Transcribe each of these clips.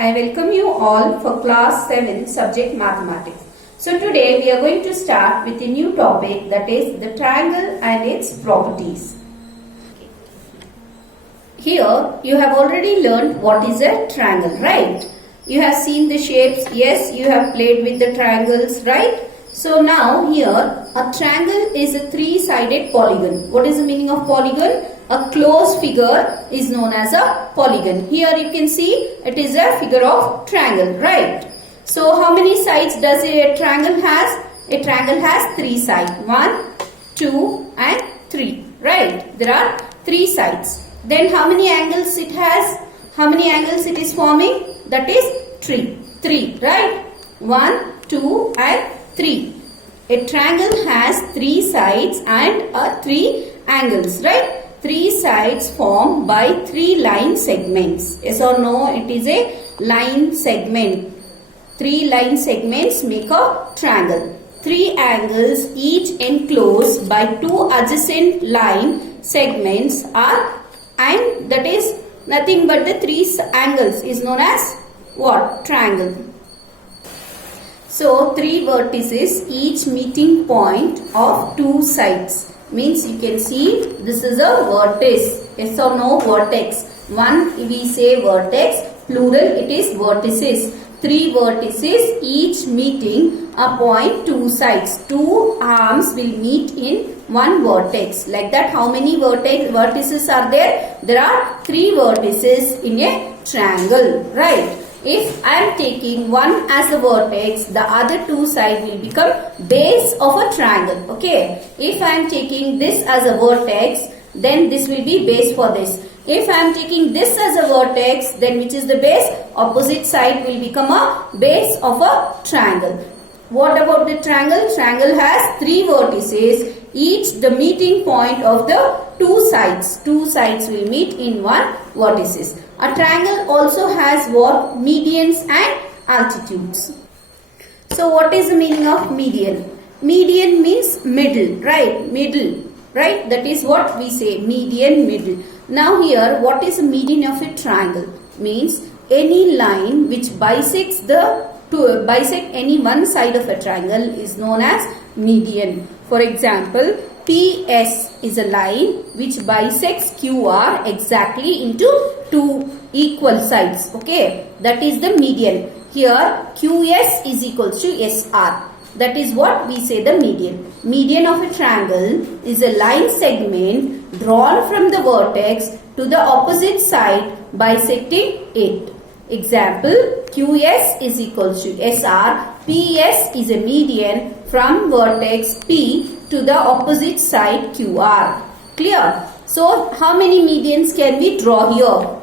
I welcome you all for class 7 subject mathematics. So today we are going to start with a new topic, that is the triangle and its properties. Here you have already learned what is a triangle, right? You have seen the shapes, yes, you have played with the triangles, right? So now here a triangle is a three-sided polygon. What is the meaning of polygon? A closed figure is known as a polygon. Here you can see it is a figure of triangle, right? So how many sides does a triangle has? A triangle has three sides. 1, 2 and 3, right? There are three sides. Then how many angles it has? How many angles it is forming? That is 3, right? 1, 2 and 3. A triangle has three sides and 3 angles, right? 3 sides formed by 3 line segments. Yes or no? It is a line segment. 3 line segments make a triangle. 3 angles each enclosed by 2 adjacent line segments are, and that is nothing but the 3 angles is known as what? Triangle. So 3 vertices each meeting point of 2 sides. Means you can see this is a vertex. Yes or no? Vertex. One we say vertex, plural it is vertices. 3 vertices each meeting a point 2 sides. 2 arms will meet in one vertex. Like that, how many vertices are there? There are 3 vertices in a triangle, right? If I am taking one as a vertex, the other 2 sides will become base of a triangle. Okay. If I am taking this as a vertex, then this will be base for this. If I am taking this as a vertex, then which is the base? Opposite side will become a base of a triangle. What about the triangle? Triangle has 3 vertices, each the meeting point of the 2 sides. 2 sides will meet in one vertices. A triangle also has what? Medians and altitudes. So what is the meaning of median? Median means middle, right? Middle, right? That is what we say, median, middle. Now here, what is the median of a triangle? Means any line which bisects bisect any one side of a triangle is known as median. For example, PS is a line which bisects QR exactly into 2 equal sides. Okay, that is the median. Here QS is equals to SR. That is what we say the median. Median of a triangle is a line segment drawn from the vertex to the opposite side bisecting it. Example, QS is equals to SR. PS is a median from vertex P to the opposite side QR. Clear? So, how many medians can we draw here?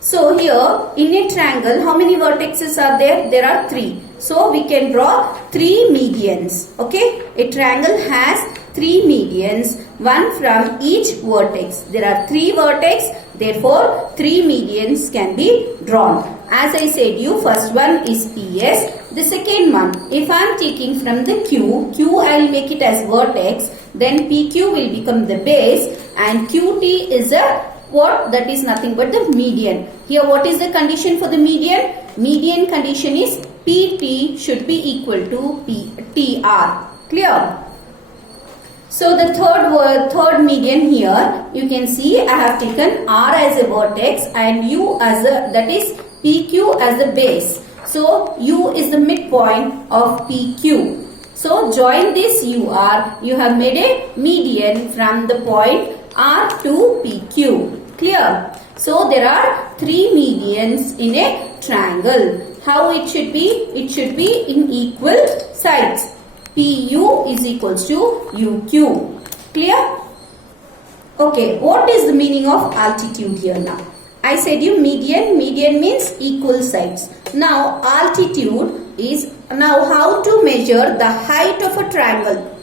So, here in a triangle, how many vertices are there? There are 3. So, we can draw 3 medians. Okay? A triangle has 3 medians, one from each vertex. There are 3 vertices, therefore 3 medians can be drawn. As I said you, first one is PS. The second one, if I am taking from the Q I will make it as vertex, then PQ will become the base, and QT is a what? That is nothing but the median. Here what is the condition for the median? Median condition is PT should be equal to TR. Clear? So the third median here, you can see I have taken R as a vertex and U as a, that is PQ as the base. So U is the midpoint of PQ. So join this UR, you have made a median from the point R to PQ. Clear? So there are 3 medians in a triangle. How it should be? It should be in equal sides. PU is equals to UQ. Clear? Okay, what is the meaning of altitude here now? I said you median. Median means equal sides. Now altitude is, now how to measure the height of a triangle?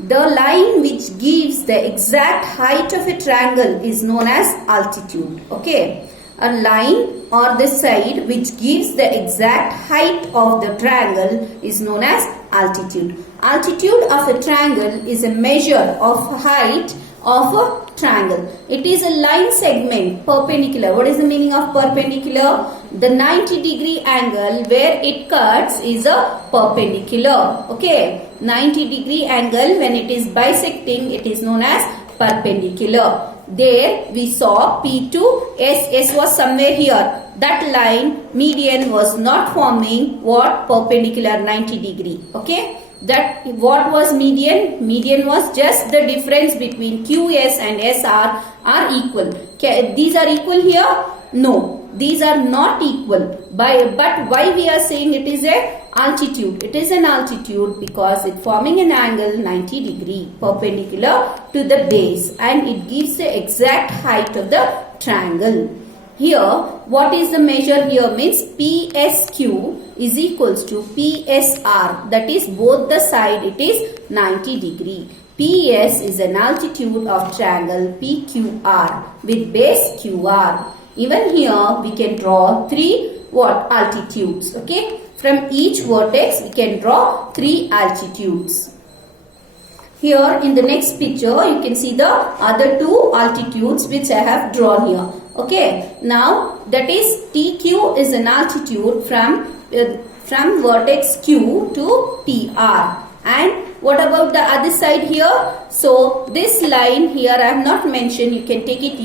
The line which gives the exact height of a triangle is known as altitude. Okay. A line or the side which gives the exact height of the triangle is known as altitude. Altitude of a triangle is a measure of height of a triangle. It is a line segment perpendicular. What is the meaning of perpendicular? the 90-degree angle where it cuts is a perpendicular. Okay, 90-degree angle when it is bisecting, it is known as perpendicular. There we saw P2, S was somewhere here. That line median was not forming what? Perpendicular 90 degree. Okay. That what was median? Median was just the difference between QS and SR are equal. These are equal here? No, these are not equal. But why we are saying it is a altitude? It is an altitude because it forming an angle 90 degree perpendicular to the base, and it gives the exact height of the triangle. Here, what is the measure here? Means PSQ is equals to PSR. That is both the side it is 90 degree. PS is an altitude of triangle PQR with base QR. Even here we can draw three altitudes. Okay. From each vertex we can draw three altitudes. Here in the next picture you can see the other two altitudes which I have drawn here. Okay, now that is TQ is an altitude from vertex Q to PR. And what about the other side here? So this line here I have not mentioned, you can take it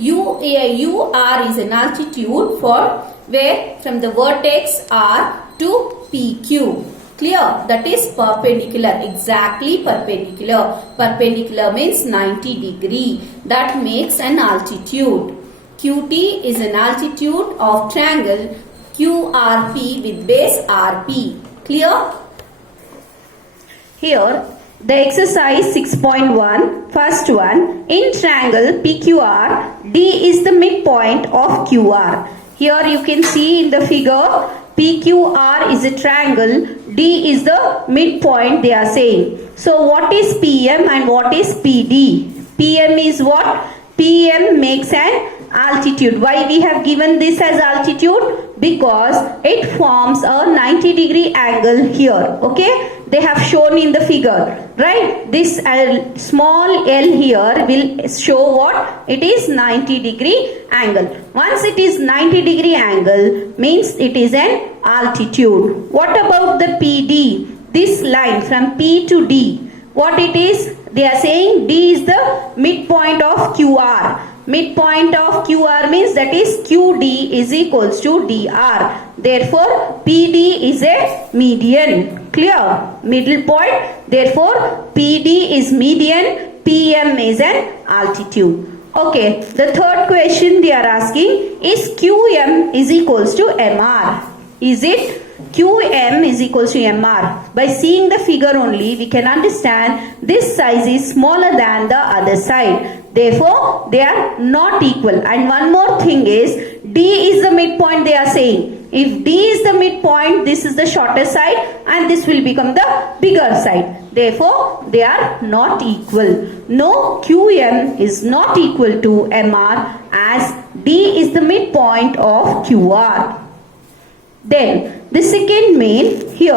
UR is an altitude for where from the vertex R to PQ. Clear? That is perpendicular, exactly perpendicular. Perpendicular means 90 degree. That makes an altitude. QT is an altitude of triangle QRP with base RP. Clear? Here the exercise 6.1, first one, in triangle PQR, D is the midpoint of QR. Here you can see in the figure PQR is a triangle, D is the midpoint they are saying. So what is PM and what is PD? PM is what? PM makes an altitude. Why we have given this as altitude? Because it forms a 90 degree angle here. Okay, they have shown in the figure, right? This small L here will show what? It is 90 degree angle. Once it is 90 degree angle means it is an altitude. What about the PD? This line from P to D, what it is? They are saying D is the midpoint of QR. Midpoint of QR means that is QD is equals to DR. Therefore, PD is a median. Clear? Middle point. Therefore, PD is median. PM is an altitude. Okay. The third question they are asking is QM is equals to MR. Is it? QM is equals to MR. By seeing the figure only, we can understand this size is smaller than the other side. Therefore, they are not equal. And one more thing is, D is the midpoint they are saying. If D is the midpoint, this is the shorter side and this will become the bigger side. Therefore, they are not equal. No, QM is not equal to MR as D is the midpoint of QR. Then, the second main, here,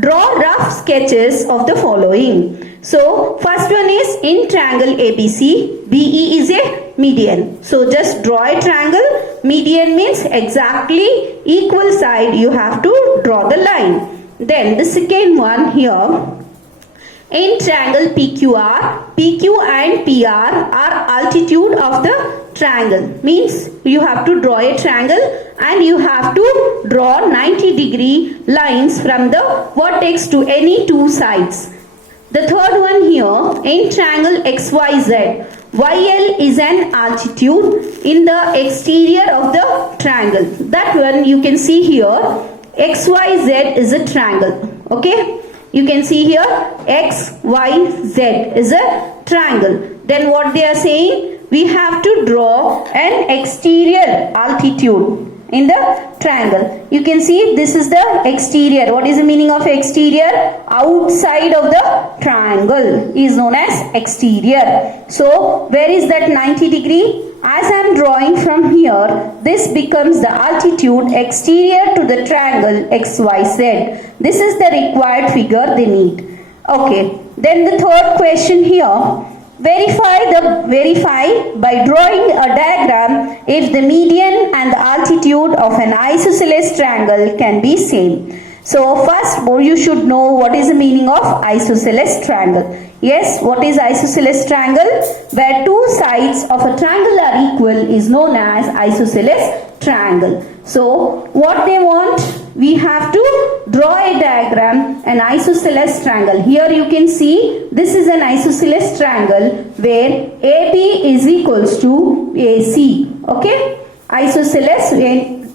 draw rough sketches of the following. So, first one is in triangle ABC, BE is a median. So, just draw a triangle. Median means exactly equal side you have to draw the line. Then, the second one here, in triangle PQR, PQ and PR are altitude of the triangle. Means you have to draw a triangle and you have to draw 90 degree lines from the vertex to any two sides. The third one here, in triangle XYZ, YL is an altitude in the exterior of the triangle. That one you can see here, XYZ is a triangle. Okay. You can see here XYZ is a triangle. Then what they are saying? We have to draw an exterior altitude in the triangle. You can see this is the exterior. What is the meaning of exterior? Outside of the triangle is known as exterior. So where is that 90 degree? As I am drawing from here, this becomes the altitude exterior to the triangle XYZ. This is the required figure they need. Okay. Then the third question here. Verify by drawing a diagram if the median and the altitude of an isosceles triangle can be same. So first you should know what is the meaning of isosceles triangle. Yes, what is isosceles triangle? Where two sides of a triangle are equal is known as isosceles triangle. So what they want? We have to draw a diagram, an isosceles triangle. Here you can see this is an isosceles triangle where AB is equals to AC. Okay? Isosceles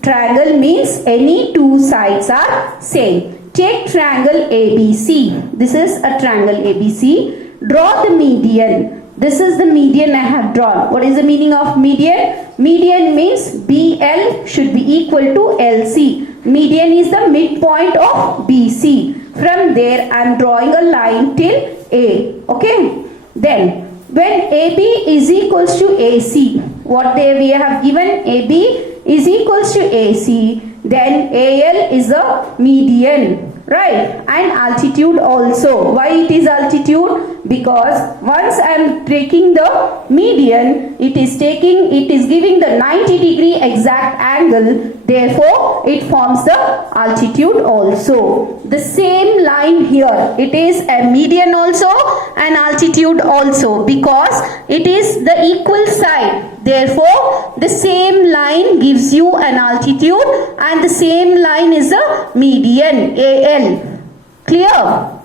triangle means any two sides are same. Take triangle ABC. This is a triangle ABC. Draw the median. This is the median I have drawn. What is the meaning of median? Median means BL should be equal to LC. Median is the midpoint of BC. From there I am drawing a line till A. Okay. Then when AB is equals to AC, what we have given AB is equals to AC, then AL is the median, right? And altitude also. Why it is altitude? Because once I am taking the median, it is giving the 90-degree exact angle, therefore it forms the altitude also. The same line here, it is a median also and altitude also because it is the equal side. Therefore, the same line gives you an altitude and the same line is a median, AL. Clear?